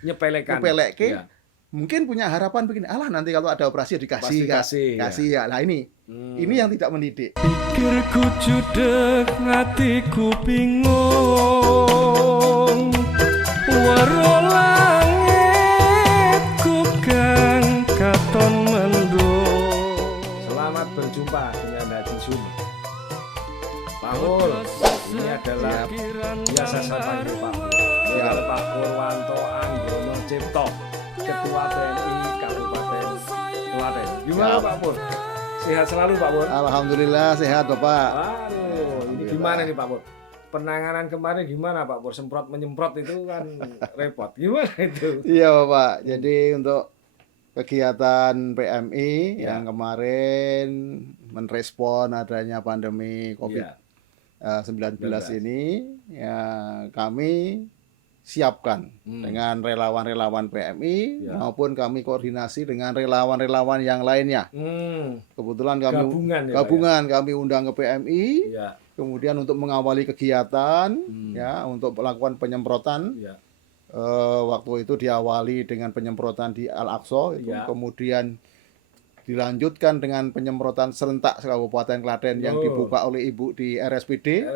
nyepelekan. Ya. Mungkin punya harapan begini, alah nanti kalau ada operasi dikasih, kasih ya. Nah ini yang tidak mendidik. Pikirku judek, hatiku bingung. Waro langitku kang katon mendung. Selamat berjumpa dengan Haji Sum. Pak Mul, ini adalah biasa saya panggil Pak Mul. Pak Purwanto Anggono Cipto, Ketua TNI Kabupaten Klaten. Gimana Pak Pur? Sehat selalu Pak Pur? Alhamdulillah sehat Bapak. Waduh, ini gimana nih Pak Pur? Penanganan kemarin gimana Pak Pur? Semprot menyemprot itu kan repot. Gimana itu? Iya Bapak. Jadi untuk kegiatan PMI yang kemarin merespon adanya pandemi COVID-19 ini, ya kami siapkan dengan relawan-relawan PMI maupun kami koordinasi dengan relawan-relawan yang lainnya. Kebetulan kami gabungan kami undang ke PMI, kemudian untuk mengawali kegiatan, ya untuk melakukan penyemprotan. Waktu itu diawali dengan penyemprotan di Al-Aqsa, kemudian dilanjutkan dengan penyemprotan serentak Kabupaten Klaten yang dibuka oleh Ibu di RSPD.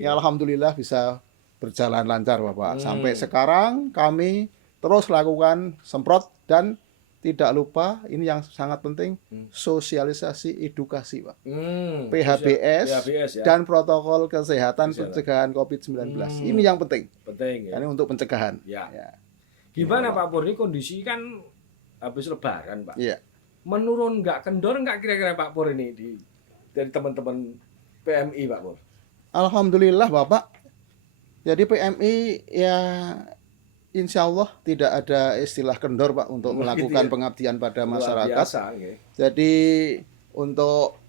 Ya alhamdulillah bisa berjalan lancar Bapak. Sampai sekarang kami terus lakukan semprot dan tidak lupa ini yang sangat penting sosialisasi edukasi Pak. PHBS ya. Dan protokol kesehatan pencegahan COVID-19. Ini yang penting. Ya. Ini untuk pencegahan. Ya. Gimana Pak Pur, ini kondisi kan habis lebaran Pak. Iya. Menurun nggak, kendor nggak kira-kira Pak Pur ini dari teman-teman PMI Pak Pur? Alhamdulillah Bapak. Jadi PMI ya insya Allah tidak ada istilah kendor Pak untuk melakukan pengabdian pada masyarakat. Jadi untuk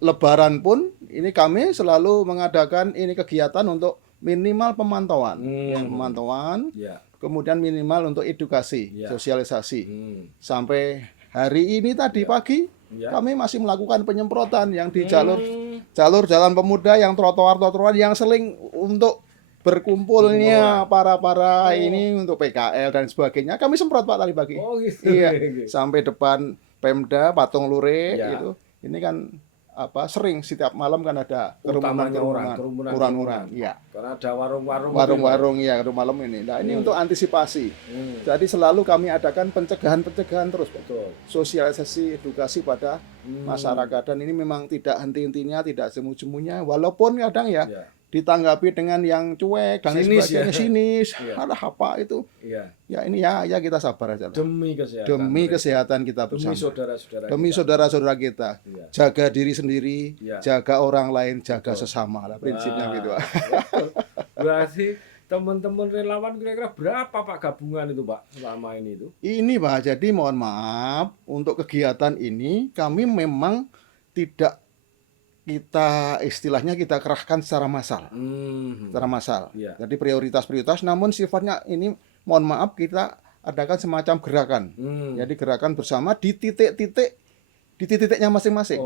lebaran pun ini kami selalu mengadakan ini kegiatan untuk minimal pemantauan. Kemudian minimal untuk edukasi, sosialisasi. Sampai hari ini tadi pagi kami masih melakukan penyemprotan yang di jalur jalan pemuda, yang trotoar-trotoar yang seling untuk berkumpulnya para ini untuk PKL dan sebagainya. Kami semprot Pak tadi pagi. Oh gitu. Iya. Sampai depan Pemda Patung Lure gitu. Ini kan sering setiap malam kan ada kerumunan. Iya. Karena ada warung-warung ya malam ini. Nah, ini untuk antisipasi. Jadi selalu kami adakan pencegahan terus, betul. Sosialisasi edukasi pada masyarakat, dan ini memang tidak henti-hentinya, tidak jemu-jemunya, walaupun kadang ditanggapi dengan yang cuek dan sebagainya, sinis, ada apa itu. Ya ini ya kita sabar aja. Demi kesehatan kita bersama. Demi saudara-saudara kita. Jaga diri sendiri, jaga orang lain, jaga sesama lah prinsipnya gitu. Berarti teman-teman relawan kira-kira berapa Pak gabungan itu Pak selama ini itu? Ini Pak, jadi mohon maaf untuk kegiatan ini kami memang tidak istilahnya kita kerahkan secara massal. Jadi prioritas, namun sifatnya ini mohon maaf kita adakan semacam gerakan. Jadi gerakan bersama di titik-titiknya masing-masing.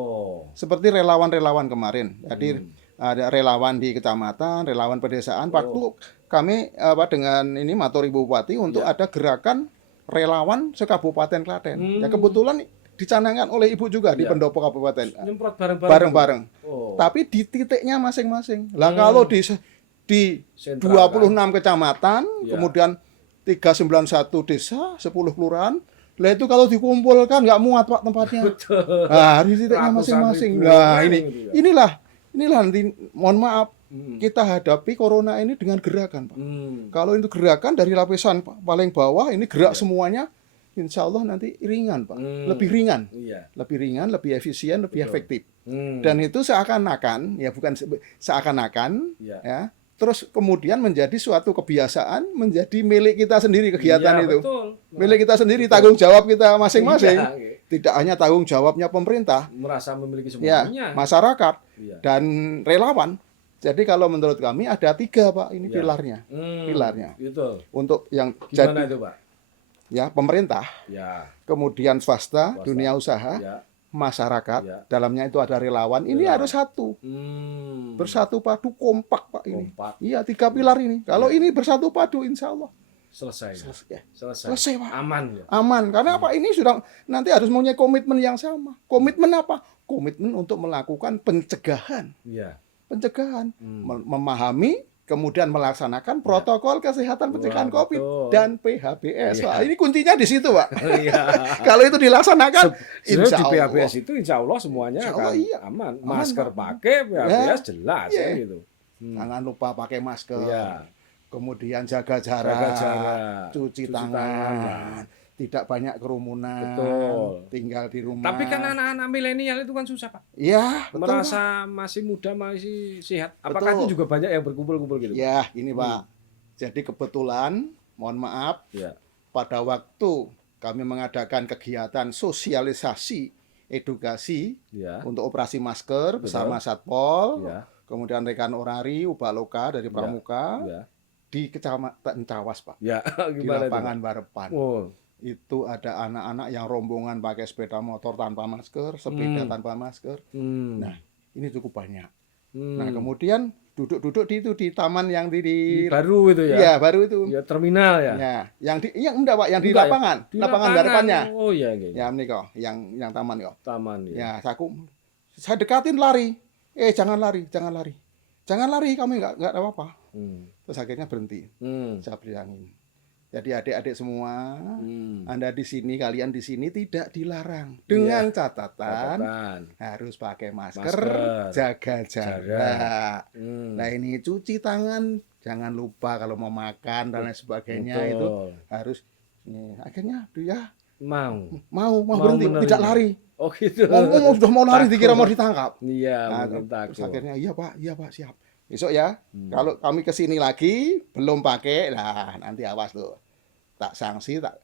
Seperti relawan-relawan kemarin. Jadi ada relawan di kecamatan, relawan pedesaan. Waktu kami dengan ini matur Ibu Bupati untuk ada gerakan relawan sekabupaten Klaten. Ya kebetulan dicanangkan oleh Ibu juga di pendopo kabupaten. Nyemprot bareng-bareng. Tapi di titiknya masing-masing. Lah kalau di 26 kecamatan, kemudian 391 desa, 10 kelurahan, lah itu kalau dikumpulkan nggak muat Pak tempatnya. Nah, di titiknya masing-masing. Nah, inilah nanti mohon maaf kita hadapi corona ini dengan gerakan Pak. Kalau itu gerakan dari lapisan paling bawah ini gerak semuanya, insya Allah nanti ringan Pak, lebih ringan, lebih efisien, lebih efektif. Dan itu seakan-akan, ya bukan seakan-akan, ya, terus kemudian menjadi suatu kebiasaan, menjadi milik kita sendiri kegiatan itu. Milik kita sendiri, tanggung jawab kita masing-masing. Tidak hanya tanggung jawabnya pemerintah, merasa memiliki semuanya, masyarakat dan relawan. Jadi kalau menurut kami ada 3 Pak, ini pilarnya. Gitu. Untuk yang gimana itu Pak? Ya pemerintah, kemudian swasta, dunia usaha, masyarakat, dalamnya itu ada relawan. Ini harus satu, bersatu padu kompak Pak ini. Iya 3 pilar ini. Kalau ini bersatu padu, insya Allah Selesai. Selesai. Selesai, Pak. Aman ya. Aman. Karena apa? Ini sudah nanti harus mempunyai komitmen yang sama. Komitmen apa? Komitmen untuk melakukan pencegahan. Iya. Pencegahan. Memahami, kemudian melaksanakan protokol kesehatan pencegahan Wah, COVID betul. dan PHBS. Iya. Wah, ini kuncinya di situ, Pak. Iya. Kalau itu dilaksanakan, Insya insya di Allah. PHBS itu insya Allah semuanya Insya Allah, akan iya. aman. Aman, Masker Pak. pakai, PHBS jelas Iya. kan gitu. Jangan lupa pakai masker. Iya. Kemudian jaga jarak, Jaga jarak, cuci tangan. tangan, tidak banyak kerumunan, Betul. tinggal di rumah. Tapi kan anak-anak milenial itu kan susah, Pak. Ya, betul, Pak. Merasa masih muda, masih sehat. Apakah Betul. itu juga banyak yang berkumpul-kumpul gitu? Ya, ini Pak. Jadi kebetulan, mohon maaf, Ya. pada waktu kami mengadakan kegiatan sosialisasi, edukasi Ya. untuk operasi masker Betul. bersama Satpol, Ya. kemudian rekan Orari, Ubaloka dari Pramuka, Ya. di Kecamatan Cawas, Pak. Ya. Di Gimana itu, lapangan Pak? Barepan. Oh. Itu ada anak-anak yang rombongan pakai sepeda motor tanpa masker, sepeda tanpa masker. Hmm. Nah, ini cukup banyak. Hmm. Nah, kemudian duduk-duduk di taman yang di baru itu ya. Iya, baru itu. Ya terminal ya. Ya, yang enggak, Pak, yang di Enggak ya? lapangan, Di lapangan Barepannya. Oh iya gitu. Ya, ini kok, yang taman kok. Taman ya. Ya, saya dekatin lari. Jangan lari, jangan lari. Jangan lari, kamu enggak apa-apa. Hmm. Terus akhirnya berhenti. Hmm. Saya bilangin. Jadi adik-adik semua, Hmm. Anda di sini, kalian di sini tidak dilarang. Dengan catatan Catatan. harus pakai masker, Masker. jaga jarak. Hmm. Nah, ini cuci tangan, jangan lupa kalau mau makan dan lain sebagainya itu Betul. harus. Akhirnya dia Mau. mau Mau berhenti, menerima. tidak lari. Oh gitu. Sudah mau lari, Takut. dikira mau ditangkap. Iya, Nah, mungkin terus takut. akhirnya iya Pak, siap. Besok ya, kalau kami kesini lagi belum pakai, nah nanti awas loh, tak sanksi, tak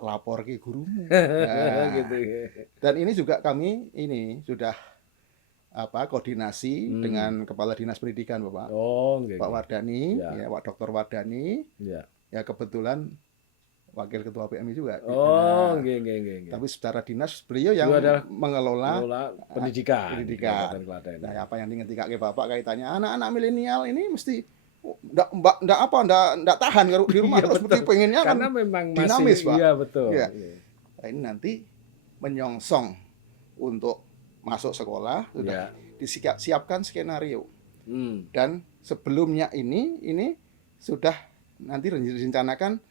lapor ke gurumu. Nah, gitu. dan ini juga kami ini sudah koordinasi dengan Kepala Dinas Pendidikan Bapak, Oh, gitu. Pak Wardani, Ya. ya Pak Dr. Wardani, Ya. ya kebetulan Wakil Ketua PMI juga. Oh, Nah, gitu. tapi secara dinas beliau yang Beliau adalah mengelola Mengelola pendidikan. pendidikan. Klaten. Nah, apa yang ngerti Bapak kaitannya anak-anak milenial ini mesti enggak tahan di rumah Iya, terus betul. seperti pengennya kan Karena memang masih dinamis, Pak. Iya, betul. Iya. Iya. Nah, ini nanti menyongsong untuk masuk sekolah sudah disiapkan skenario Hmm. dan sebelumnya ini sudah nanti direncanakan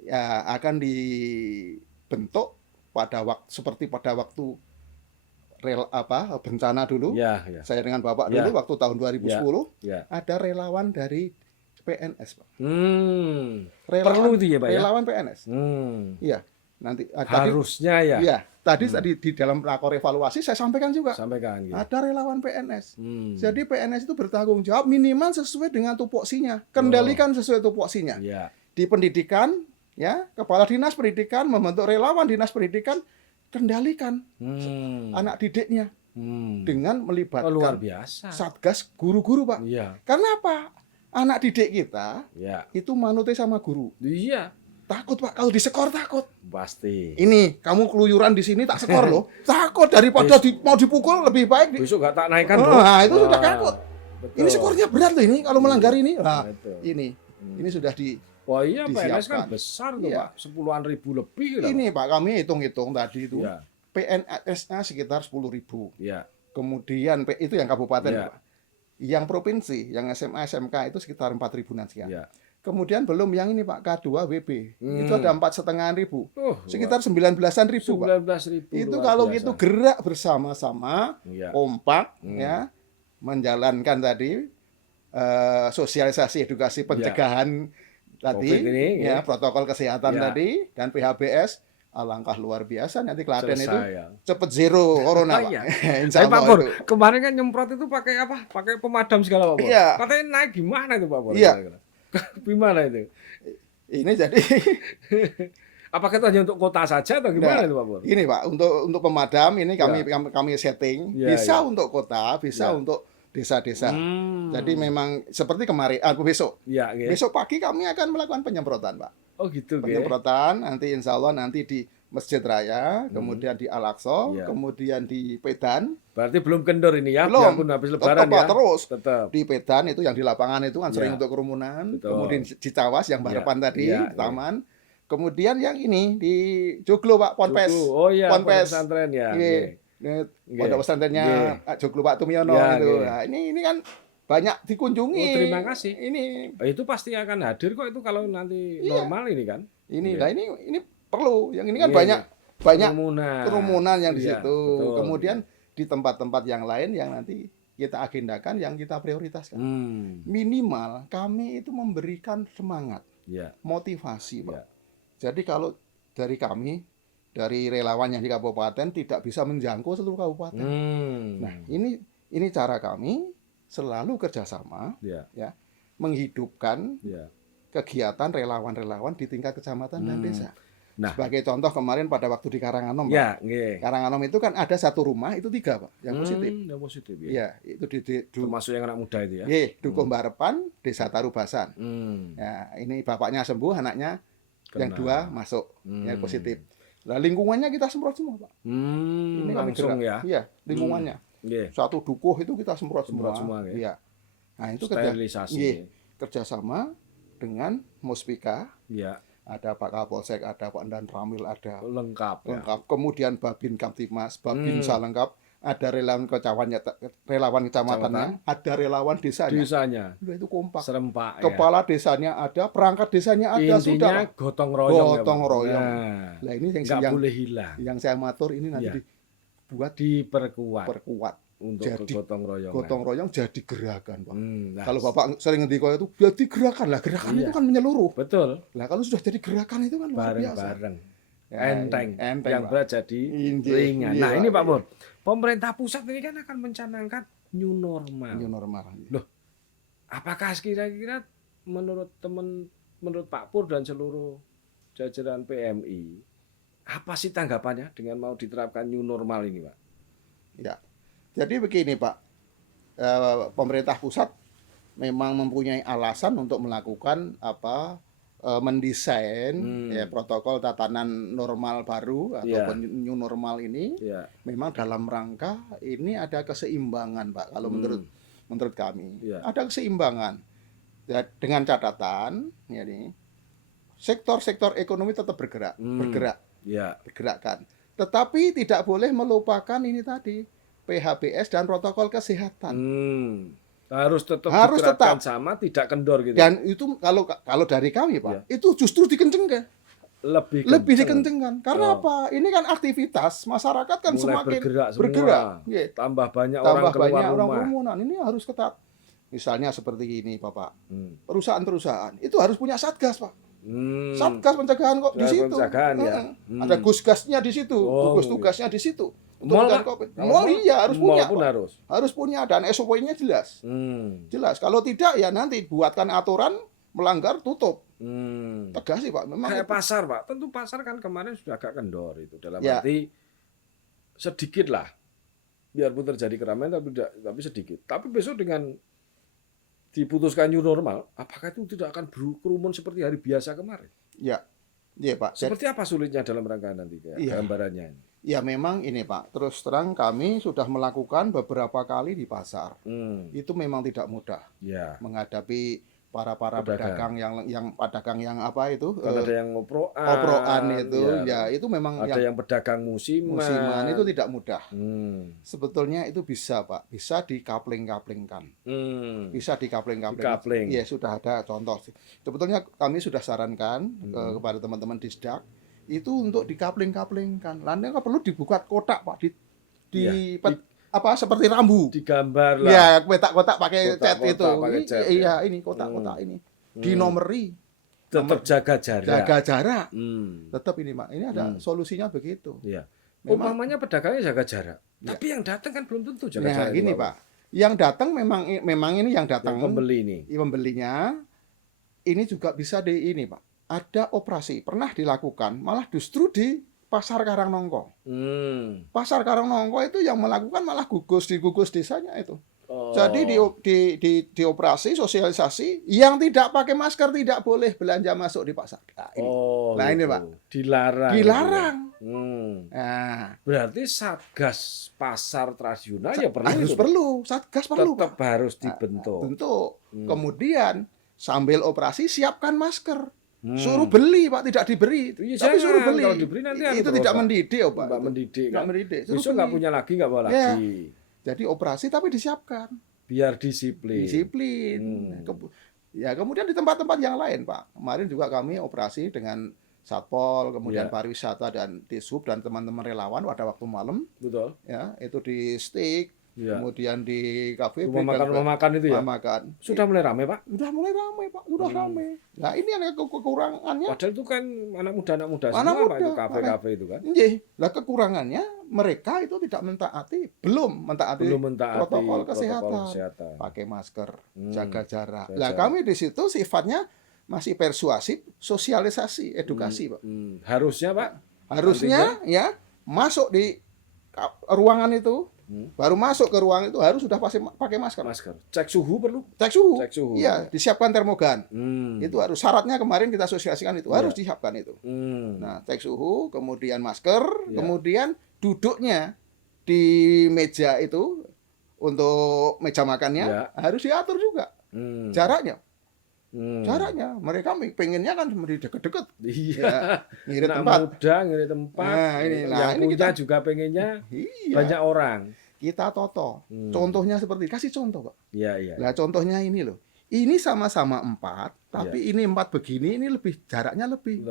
ya akan dibentuk seperti pada waktu bencana dulu. Ya, ya. Saya dengan Bapak Ya. dulu waktu tahun 2010 Ya. ada relawan dari PNS, Pak. Hmm. Relawan, Perlu itu ya, Pak ya? relawan PNS. Hmm. Iya. Nanti Harusnya ya. Iya, tadi di dalam rakor evaluasi saya sampaikan juga. Sampaikan gitu. Ada relawan PNS. Hmm. Jadi PNS itu bertanggung jawab minimal sesuai dengan tupoksinya. Kendalikan sesuai tupoksinya. Iya. Di pendidikan, ya, Kepala Dinas Pendidikan membentuk relawan Dinas Pendidikan, kendalikan anak didiknya dengan Oh, luar melibatkan biasa. Satgas guru-guru, Pak. Iya. Karena apa? Anak didik kita Ya. itu manutnya sama guru. Iya. Takut, Pak, kalau disekor takut. Pasti. Ini kamu keluyuran di sini tak sekor loh. Takut daripada mau dipukul lebih baik. Besok gak tak naikkan, Bro. Nah, itu sudah takut. Betul. Ini skornya berat loh ini kalau melanggar ini. Nah, Betul. ini sudah Wah iya, PNS kan disiapkan. besar tuh, Iya. Pak. 10-an ribu lebih. ini Pak, kami hitung-hitung tadi itu. Iya. PNS-nya sekitar 10.000. Iya. Kemudian itu yang kabupaten, Iya. Pak. Yang provinsi, yang SMA, SMK itu sekitar 4.000-an sekian. Iya. Kemudian belum yang ini Pak, K2WB. Itu ada 4.500. Oh, Sekitar 19-an ribu, Pak. 19.000. Itu luar kalau biasa. gitu gerak bersama-sama, Iya. kompak, ya, menjalankan tadi sosialisasi edukasi pencegahan tadi, COVID ini, ya, ya. protokol kesehatan Ya. tadi dan PHBS, alangkah luar biasa nanti Klaten itu Selesai, ya. cepet zero corona, Oh, Pak. iya. Insya Tapi Pak Allah Pur, itu. kemarin kan nyemprot itu pakai apa? Pakai pemadam segala, Pak Pur. Iya. Katanya naik gimana itu, Pak Pur? Iya. Gimana itu? Ini jadi Apakah itu hanya untuk kota saja atau gimana Nah, itu, Pak Pur? ini Pak, untuk pemadam ini kami setting, Ya, bisa ya. untuk kota, bisa Ya. untuk desa-desa. Hmm. Jadi memang seperti kemarin, besok. Iya, gitu. Besok pagi kami akan melakukan penyemprotan, Pak. Oh gitu, gitu. Penyemprotan nanti insya Allah nanti di Masjid Raya, kemudian di Al-Aqsa, Iya. kemudian di Pedan. Berarti belum kendor ini ya, Belum. biarpun habis lebaran Tetap, ya. Pak, terus. Tetap. Di Pedan itu yang di lapangan itu kan sering Iya. untuk kerumunan. Betul. Kemudian di Cawas yang Barapan tadi, Iya, di Taman. Kemudian yang ini di Joglo Pak, Ponpes. Joglo. Oh iya, Ponpes. pesantren ya. Iya. Nggih. Ini pondok pesantrennya Joglo Pak Tumiono Iya, itu. nggih. Nah, ini kan banyak dikunjungi. Oh, terima kasih. Ini Itu pasti akan hadir kok itu kalau nanti Iya. normal ini kan. ini Iya. lah ini perlu. Yang ini kan Iya, banyak kerumunan yang di Iya, situ. betul. Kemudian di tempat-tempat yang lain yang nanti kita agendakan, yang kita prioritaskan. Minimal kami itu memberikan semangat, Ya. motivasi, Pak. Ya. Jadi kalau dari kami, dari relawan yang di kabupaten tidak bisa menjangkau seluruh kabupaten. Nah, ini cara kami selalu kerjasama, Ya. menghidupkan Ya. kegiatan relawan-relawan di tingkat kecamatan dan desa. Nah. Sebagai contoh kemarin pada waktu di Karanganom, Pak. Ya, nggih. Karanganom itu kan ada satu rumah itu 3, Pak, yang positif. Yang positif ya. Iya, itu di Termasuk yang anak muda itu ya. Dukuh Barepan, Desa Tarubasan. Hmm. Ya, ini bapaknya sembuh, anaknya yang Kena. 2 masuk, yang positif. Lah lingkungannya kita semprot semua, Pak. Ini kami Langsung gerak. ya. Iya, lingkungannya. Nggih. Satu dukuh itu kita semprot semua. Semua, ya. Iya. Nah, itu Sterilisasi. kerjasama dengan Muspika, Ya. ada Pak Kapolsek, ada Pak Dan Ramil, ada Lengkap ya. lengkap. Kemudian Babin Kamtibmas, Babinsa lengkap. Ada relawan kecamatannya, ada relawan desanya. Desanya Udah itu kompak. serempak ya. Kepala desanya ada, perangkat desanya ada, Intinya sudah. gotong royong ya, Gotong Pak. royong. Nah, Nah, ini nggak yang boleh hilang. yang saya matur ini nanti Iya. dibuat Diperkuat perkuat. untuk Jadi, gotong royong. Gotong royong jadi gerakan, Pak. Nah, Kalau Bapak sering ngendika itu jadi gerakan lah, gerakan Iya. itu kan menyeluruh. betul. Lah kalau sudah jadi gerakan itu kan luar biasa. Bareng-bareng. Ya, Enteng. enteng, Yang Pak. berat jadi Injih, ringan. iya, Nah, ini Pak iya. Pur. Pemerintah pusat ini kan akan mencanangkan new normal. New normal. Apakah kira-kira menurut Pak Pur dan seluruh jajaran PMI, apa sih tanggapannya dengan mau diterapkan new normal ini, Pak? Ya. Jadi begini, Pak. Pemerintah pusat memang mempunyai alasan untuk melakukan mendesain protokol tatanan normal baru ataupun new normal ini. Ya. Memang dalam rangka ini ada keseimbangan, Pak. Kalau menurut kami, ada keseimbangan. Ya, dengan catatan, ya nih, sektor-sektor ekonomi tetap bergerakkan. Tetapi tidak boleh melupakan ini tadi, PHBS dan protokol kesehatan. Harus tetap Harus diterapkan tetap. sama, tidak kendor gitu. Dan itu kalau dari kami, Pak, itu justru dikencengkan. Lebih Dikencengkan. Karena apa? Ini kan aktivitas masyarakat kan mulai semakin bergerak. bergerak. Iya. Tambah banyak Tambah orang keluar banyak orang rumah. kerumunan. Ini harus ketat. Misalnya seperti ini, Bapak. Perusahaan-perusahaan itu harus punya satgas, Pak. Satgas pencegahan kok di situ. Pencegahan, ya. Ada gusgasnya di situ, gugus tugasnya di situ. Untuk Mall, pencegahan COVID. Mall iya harus punya. Pun Pak. Harus punya dan SOP-nya jelas. Jelas. Kalau tidak ya nanti buatkan aturan, melanggar tutup. Tegas sih, Pak. Memang Kayak itu. pasar, Pak. Tentu pasar kan kemarin sudah agak kendor itu. Dalam Ya. arti sedikit lah. Biarpun terjadi keramaian tapi sedikit. Tapi besok dengan diputuskan new normal, apakah itu tidak akan berkerumun seperti hari biasa kemarin? Ya. Iya, Pak. Seperti apa sulitnya dalam rangka nanti Iya. gambarannya? Ya memang ini, Pak. Terus terang kami sudah melakukan beberapa kali di pasar. Itu memang tidak mudah Ya. menghadapi para Pedagang. pedagang yang apa itu? Kan ada yang oproan itu, ya itu memang ada yang pedagang musiman itu tidak mudah. Hmm. Sebetulnya itu bisa, Pak, bisa dikapling-kaplingkan, bisa dikapling-kaplingkan. Dikapling. Ya sudah ada contoh. Sebetulnya kami sudah sarankan kepada teman-teman Disdak itu untuk dikapling-kaplingkan. Lainnya perlu dibuat kotak, Pak, seperti rambu. Digambar lah. Ya, kotak-kotak pakai cat Kotak-kotak itu. pakai cat, Iya, ini kotak-kotak ini. Dinomeri. Tetap jaga jarak. Jaga jarak. Hmm. Tetap ini, Pak. Ini ada solusinya begitu. Iya. Memang- Umpamanya pedagangnya jaga jarak. Tapi yang datang kan belum tentu jaga jarak. Nah, gini, itu, Pak. Yang datang memang ini yang datang. Yang pembeli ini. Pembelinya ini juga bisa ini, Pak. Ada operasi pernah dilakukan, malah justru di Pasar Karangnongko. Pasar Karangnongko itu yang melakukan malah gugus desanya itu. Oh. Jadi dioperasi sosialisasi yang tidak pakai masker tidak boleh belanja masuk di pasar. Nah, ini, Oh, Nah, ini, gitu. Pak. Dilarang. Dilarang. Gitu ya. Nah, Berarti Satgas Pasar Tradisional ya perlu harus itu. perlu, Satgas perlu, Tetap Pak. harus dibentuk. Bentuk. Hmm. Kemudian sambil operasi siapkan masker. Hmm. Suruh beli, Pak, tidak diberi. Iya, Tapi jangan. suruh beli. Kalau diberi nanti anu itu terus, tidak Pak. mendidik, oh, Pak. Nggak mendidik Nggak kan. mendidik. Suruh Besok nggak beli. punya lagi, nggak bawa Ya. lagi. Jadi operasi tapi disiapkan. Biar disiplin. Disiplin. Ya, kemudian di tempat-tempat yang lain, Pak. Kemarin juga kami operasi dengan Satpol, kemudian Ya. pariwisata dan Dishub dan teman-teman relawan pada waktu malam, Betul. ya, itu di Stik, Ya. kemudian di kafe Rumah makan itu ya. makan. Sudah mulai ramai, Pak. Sudah mulai ramai, Pak. Sudah ramai. Nah, ini ada kekurangannya. Padahal itu kan anak muda Anak semua, Pak, muda, itu kafe-kafe itu kan. Nggih. Lah kekurangannya mereka itu tidak belum mentaati protokol kesehatan. Pakai masker, jaga jarak. Jaga Lah jarak. kami di situ sifatnya masih persuasif, sosialisasi, edukasi, Pak. Harusnya, Pak. Harusnya ya masuk di ruangan itu, baru masuk ke ruangan itu harus sudah pakai masker. Masker. Cek suhu perlu. Cek suhu. Cek suhu. Iya, disiapkan termogan. Hmm. Itu harus syaratnya kemarin kita sosialisasikan itu Iya. harus disiapkan itu. Hmm. Nah, cek suhu, kemudian masker, Ya. kemudian duduknya di meja itu untuk meja makannya Ya. harus diatur juga Hmm. jaraknya. Hmm. Jaraknya mereka pengennya kan di deket-deket, Iya. ya, ngirit Anak tempat. muda ngiri tempat. Nah, ini yang punya kita juga pengennya iya, banyak orang. kita toto. Hmm. Contohnya seperti kasih contoh, Pak. Iya, iya. Nah, contohnya ini loh. Ini sama-sama 4, tapi ini 4 begini, ini lebih jaraknya lebih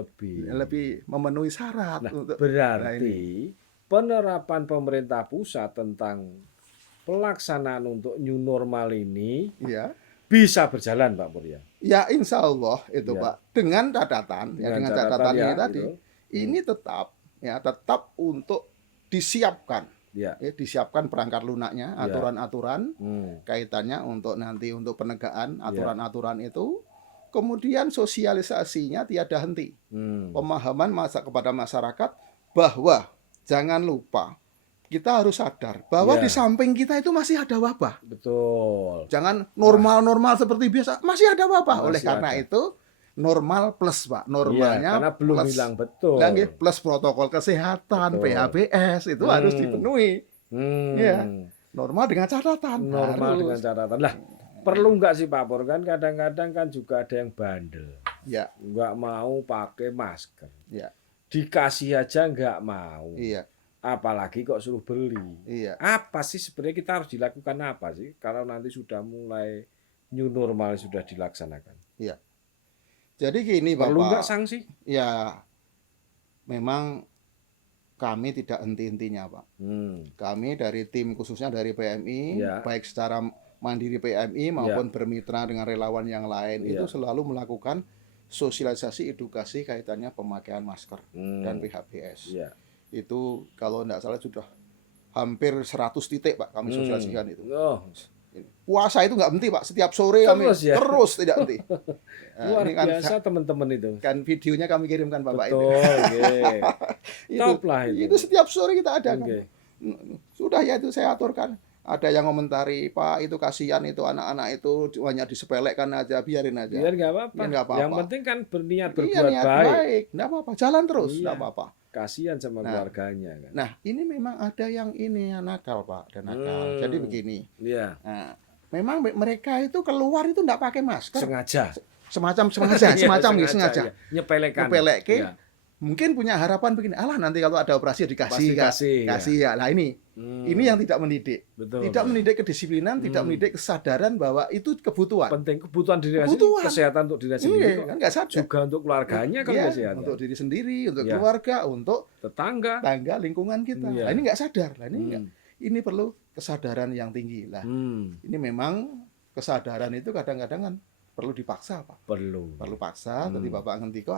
memenuhi syarat Nah, untuk berarti penerapan pemerintah pusat tentang pelaksanaan untuk new normal ini ya. bisa berjalan, Pak Purya. Ya, insya Allah itu, Ya. Pak. Dengan catatan, dengan catatan ya, ini tadi, gitu. ini tetap untuk disiapkan, Ya. disiapkan perangkat lunaknya, Ya. aturan-aturan kaitannya untuk nanti untuk penegakan aturan-aturan itu, kemudian sosialisasinya tiada henti, pemahaman kepada masyarakat bahwa jangan lupa kita harus sadar bahwa Ya. di samping kita itu masih ada wabah. Betul. Jangan normal-normal seperti biasa, masih ada wabah. Masih Oleh karena ada. itu normal plus, Pak. Normalnya karena belum plus. hilang, betul. Dan plus protokol kesehatan, Betul. PHBS itu harus dipenuhi. Ya. Normal dengan catatan. Normal Harus. dengan catatan. Lah, perlu nggak sih Pak Pur? Kan kadang-kadang kan juga ada yang bandel. Ya, Nggak mau pakai masker. ya, Dikasih aja nggak mau. iya, Apalagi kok suruh beli. iya. Apa sih sebenarnya kita harus dilakukan apa sih? Kalau nanti sudah mulai new normal sudah dilaksanakan. Jadi gini, Perlu nggak Bapak. sanksi? Ya, memang kami tidak henti-hentinya, Pak. Kami dari tim khususnya dari PMI, Ya. baik secara mandiri PMI maupun bermitra dengan relawan yang lain Ya. itu selalu melakukan sosialisasi edukasi kaitannya pemakaian masker dan PHBS. Iya. Itu kalau tidak salah sudah hampir 100 titik, Pak, kami sosialisasikan itu. Oh, Puasa itu nggak henti, Pak. Setiap sore kami Terus ya? terus tidak henti. Nah, luar ini kan, biasa teman-teman itu. kan videonya kami kirimkan Bapak Betul, oke. itu. Top lah itu. Itu setiap sore kita ada. Oke. Sudah ya itu saya aturkan. Ada yang komentari, Pak, itu kasihan itu anak-anak itu hanya disepelekan aja, biarin aja. Biar nggak apa-apa. Biar nggak apa-apa. Yang penting kan berniat Iya, berbuat niat baik. Nggak apa-apa, jalan terus, Iya. nggak apa-apa. Kasihan sama Nah. keluarganya kan. Nah, ini memang ada yang ini yang nakal, Pak, dan nakal. Jadi begini, Iya. nah, memang mereka itu keluar itu nggak pakai masker, Sengaja. semacam Iya, sengaja. iya. Nyepelekan. Nyepeleke. Iya. Mungkin punya harapan begini, alah nanti kalau ada operasi Pasti dikasih, kasih, ya. Lah ini yang tidak mendidik. Betul. Tidak mendidik kedisiplinan, tidak mendidik kesadaran bahwa itu kebutuhan. Penting kebutuhan diri Kebutuhan. kesehatan untuk diri sendiri Iya, kok. kan nggak sadar. Juga untuk keluarganya kan Iya, kesehatan. untuk diri sendiri, untuk Iya. keluarga, untuk Tetangga. tangga lingkungan kita. Iya. Nah, ini nggak sadar. Lah ini nggak. Hmm. Ini perlu kesadaran yang tinggi. Lah, ini memang kesadaran itu kadang-kadang kan perlu dipaksa, Pak. Perlu. Perlu paksa. Tadi Bapak ngerti kok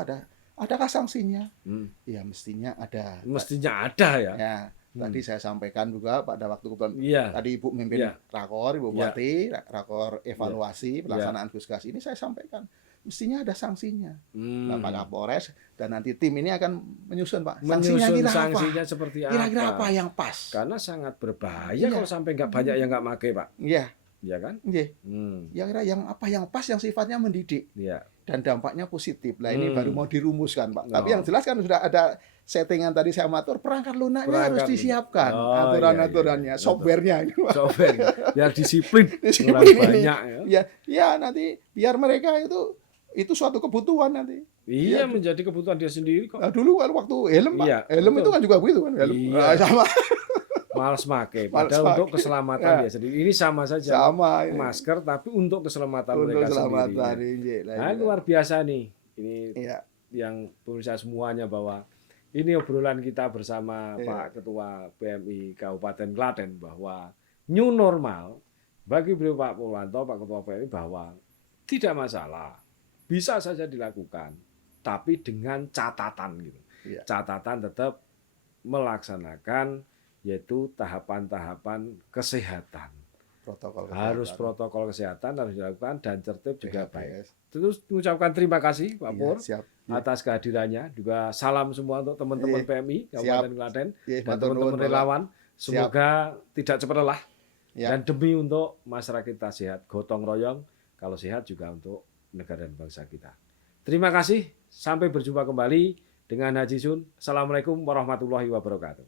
adakah sanksinya? Hmm. Ya mestinya ada. Mestinya ada ya. Ya, tadi saya sampaikan juga pada waktu Iya. tadi Ibu memimpin Iya. rakor, Ibu Iya. Bupati, rakor evaluasi pelaksanaan Puskas ini saya sampaikan mestinya ada sanksinya. Nah, Pak Kapolres dan nanti tim ini akan menyusun, Pak. Sanksinya Menyusun kira sanksinya apa? seperti Kira-kira apa? apa yang pas? Karena sangat berbahaya Iya. kalau sampai nggak banyak yang nggak pakai, Pak. Iya, Iya kan? iya. Hmm. Kira-kira yang apa yang pas yang sifatnya mendidik Iya. dan dampaknya positif. Lah ini baru mau dirumuskan, Pak. Tapi Oh. yang jelas kan sudah ada settingan tadi saya matur, perangkat lunaknya Perangkat harus lunak. disiapkan, Oh, aturan-aturannya, iya. softwarenya. Software biar disiplin, Disiplin orang ini. banyak ya. Ya nanti biar mereka itu suatu kebutuhan nanti. Iya, Iya. menjadi kebutuhan dia sendiri kok. Nah, dulu kan waktu helm, Pak. Iya, Helm betul. itu kan juga begitu kan, helm. Iya. Nah, sama Males make. Males Padahal untuk make. keselamatan Ya. dia sendiri. Ini sama saja. sama ini. Masker tapi untuk keselamatan Untuk mereka keselamatan sendiri. ini. Nah, luar biasa nih. Ini Iya. yang pemirsa semuanya bahwa ini obrolan kita bersama Iya. Pak Ketua PMI Kabupaten Klaten bahwa new normal bagi beliau Pak Purwanto, Pak Ketua PMI bahwa tidak masalah, bisa saja dilakukan, tapi dengan catatan gitu. Iya. Catatan tetap melaksanakan yaitu tahapan-tahapan kesehatan. Protokol Harus kesehatan. protokol kesehatan harus dilakukan dan tertib juga baik. PHBS. Terus mengucapkan terima kasih Pak Iya, Pur siap. atas kehadirannya. Juga salam semua untuk teman-teman Iya, PMI Kabupaten Klaten Iya, dan matur nuwun, teman-teman Bapak. relawan. Semoga tidak cepat lelah Ya. dan demi untuk masyarakat kita sehat, gotong royong. Kalau sehat juga untuk negara dan bangsa kita. Terima kasih. Sampai berjumpa kembali dengan Haji Sun. Assalamualaikum warahmatullahi wabarakatuh.